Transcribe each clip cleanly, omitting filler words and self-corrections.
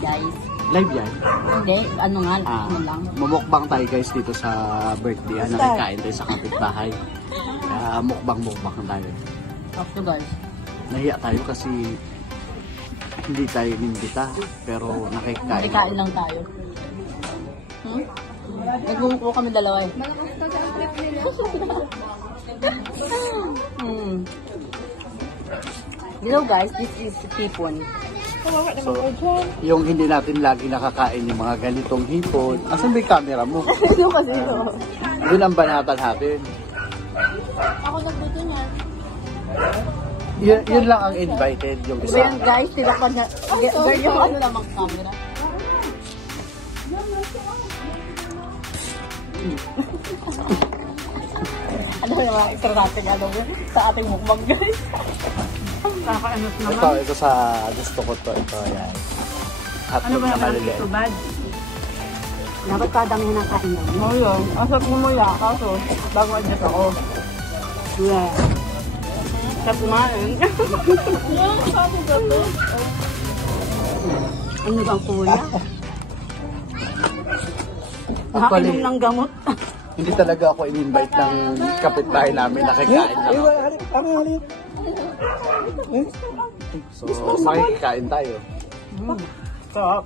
guys. Live yan? Hindi, ano nga, ano lang. Mumukbang tayo guys dito sa birthday. Nakikain tayo sa kapitbahay. Kaya mukbang tayo. After guys. Nahiya tayo kasi hindi tayo inimbita. Pero nakikain. Nakikain lang tayo. Nagmumukbo kami dalawa eh. Hello guys, this is Tipon. So, yung hindi natin lagi nakakain yung mga ganitong hipon. Asan ba yung camera mo? Ano kasi ito? Yun ang banatan natin. Ako nagluto niyan. Yun lang ang invited, yung isa. Ayan guys, tinapan na. Yung ano lang ang camera. Ano yung mga extra natin sa ating mukbang guys? Nakakaanot naman. Ito sa gusto ko to. Ito, yan. Hotdog na maliliit. Dapat kadami ng kain lang. Oo yun. Asap mo mo ya. Kaso, bago adjust ako. Yeah. Sa kumain. Ano bang kuya? Actually, Nakainom ng gamot. hindi talaga ako in-invite ng kapitbahay namin. Nakikain lang ako. So, makikikain tayo. Sarap.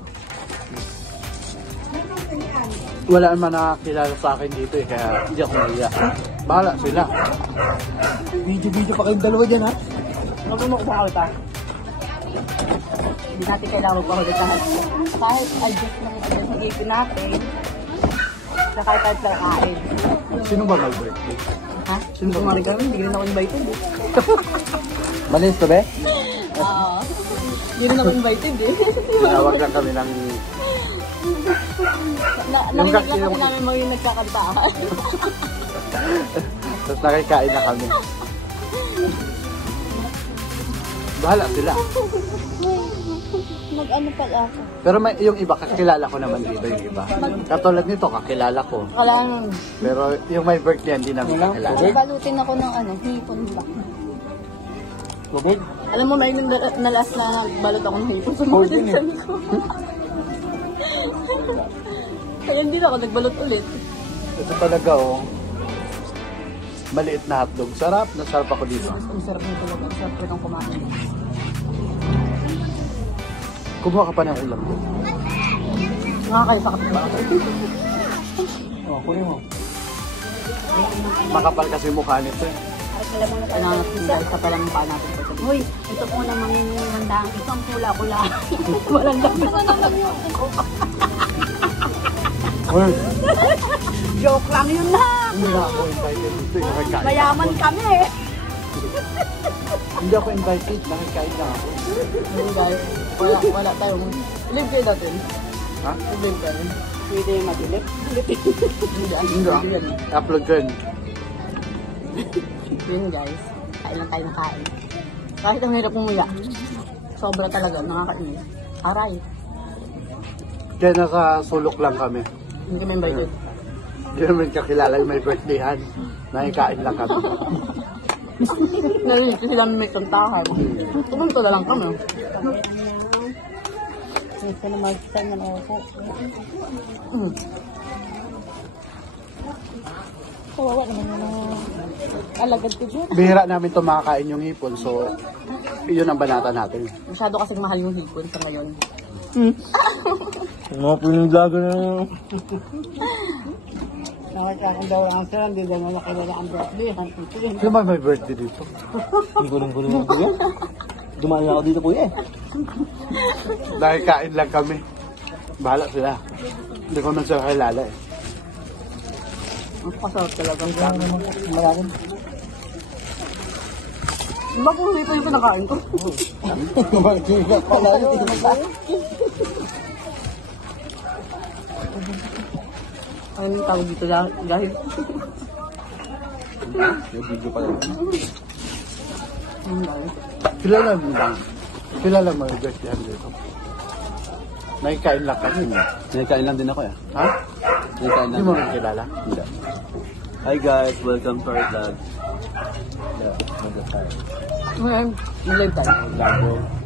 Wala naman nakakilala sa akin dito eh, kaya hindi ako nahiya. Bahala sila. Video pa kayong dalawa dyan ha? Magmumukbang kita. Hindi natin kailangan magpahulitahan. Kahit adjust ng ipin natin, sa kahit lang kain. Sino ba may birthday? Ha? Sino ba Kumari kami, hindi rin ako invited eh. Malis to be? Oo. Hindi rin ako invited eh. Tinawag lang kami ng... Narinig lang kami namin mga yung nagkakantaan. Tapos nakikain na kami. Bahala sila. Mag-ano pala ako. Pero may, yung iba, kakilala ko naman dito yung iba. Katulad nito, kakilala ko. Kailangan. Pero yung may birthday, hindi namin kakilala. Balutin ako ng ano, hipon ba? Bubog? Alam mo, may na last na balot ako ng hipon sa mga dinsan ko. Kaya hindi na ako nagbalot ulit. Ito talaga oh. Maliit na hotdog. Sarap. Nasarap ako dito. Ang sarap nito talaga. Ang sarap ko kumain. Kumuha ka pa ng ulam doon. Nakakayo sa kapit ba? Kunin mo. Makapal kasi mukha nito eh. Dahil sa palang mukha natin. Hoy, ito po naman yung handaan. Ito ang pula-pula. Walang labi. Joke lang yun na. Hindi na ako invited dito. Nakikain. Mayaman kami eh. Hindi ako invited. Nakikain lang ako. Hindi guys, wala tayong... Live kayo natin. Ha? Live kayo. Pwede matilip. Hindi. Upload ko yun. Yun guys, kain lang tayo ng kain. Kahit ang hirap umuya. Sobra talaga, nakakainis. Aray. Kaya nasa sulok lang kami. Hindi kami invited. Hindi naman kakilala yung may birthdayhan. Nakikain lang kami. Narinig ko sila may tantahan. Tumunto na lang kami. Ito na mag-time na ako. Kawawa naman yung alagad ko dyan. Bihira namin ito makakain yung hipon. So, yun ang banata natin. Masyado kasing mahal yung hipon sa ngayon. Mga pinaglaga na yun. Nakakakang daw lang sila, hindi daw nakilala ang birthday. Sino ba may birthday dito? Hindi ko rin mo kuya. Dumaan na ako dito kuya eh. Nakikain lang kami. Bahala sila. Hindi ko man sila kilala eh. Ang kasarap talaga. Maraming. Diba kung dito yung pinakain ko? Pala yun. Ano yung tawag dito dahil? Yung video pala. Kilala mo lang. Kilala mo yung birthday dito. Nakikain lang kasi. Nagkain lang din ako eh. Ha? Nagkain Hindi lang mo din. rin kilala? Hindi. Hi guys, welcome to our vlog. Yeah, mag-live tayo. Mag-live tayo. Vlog.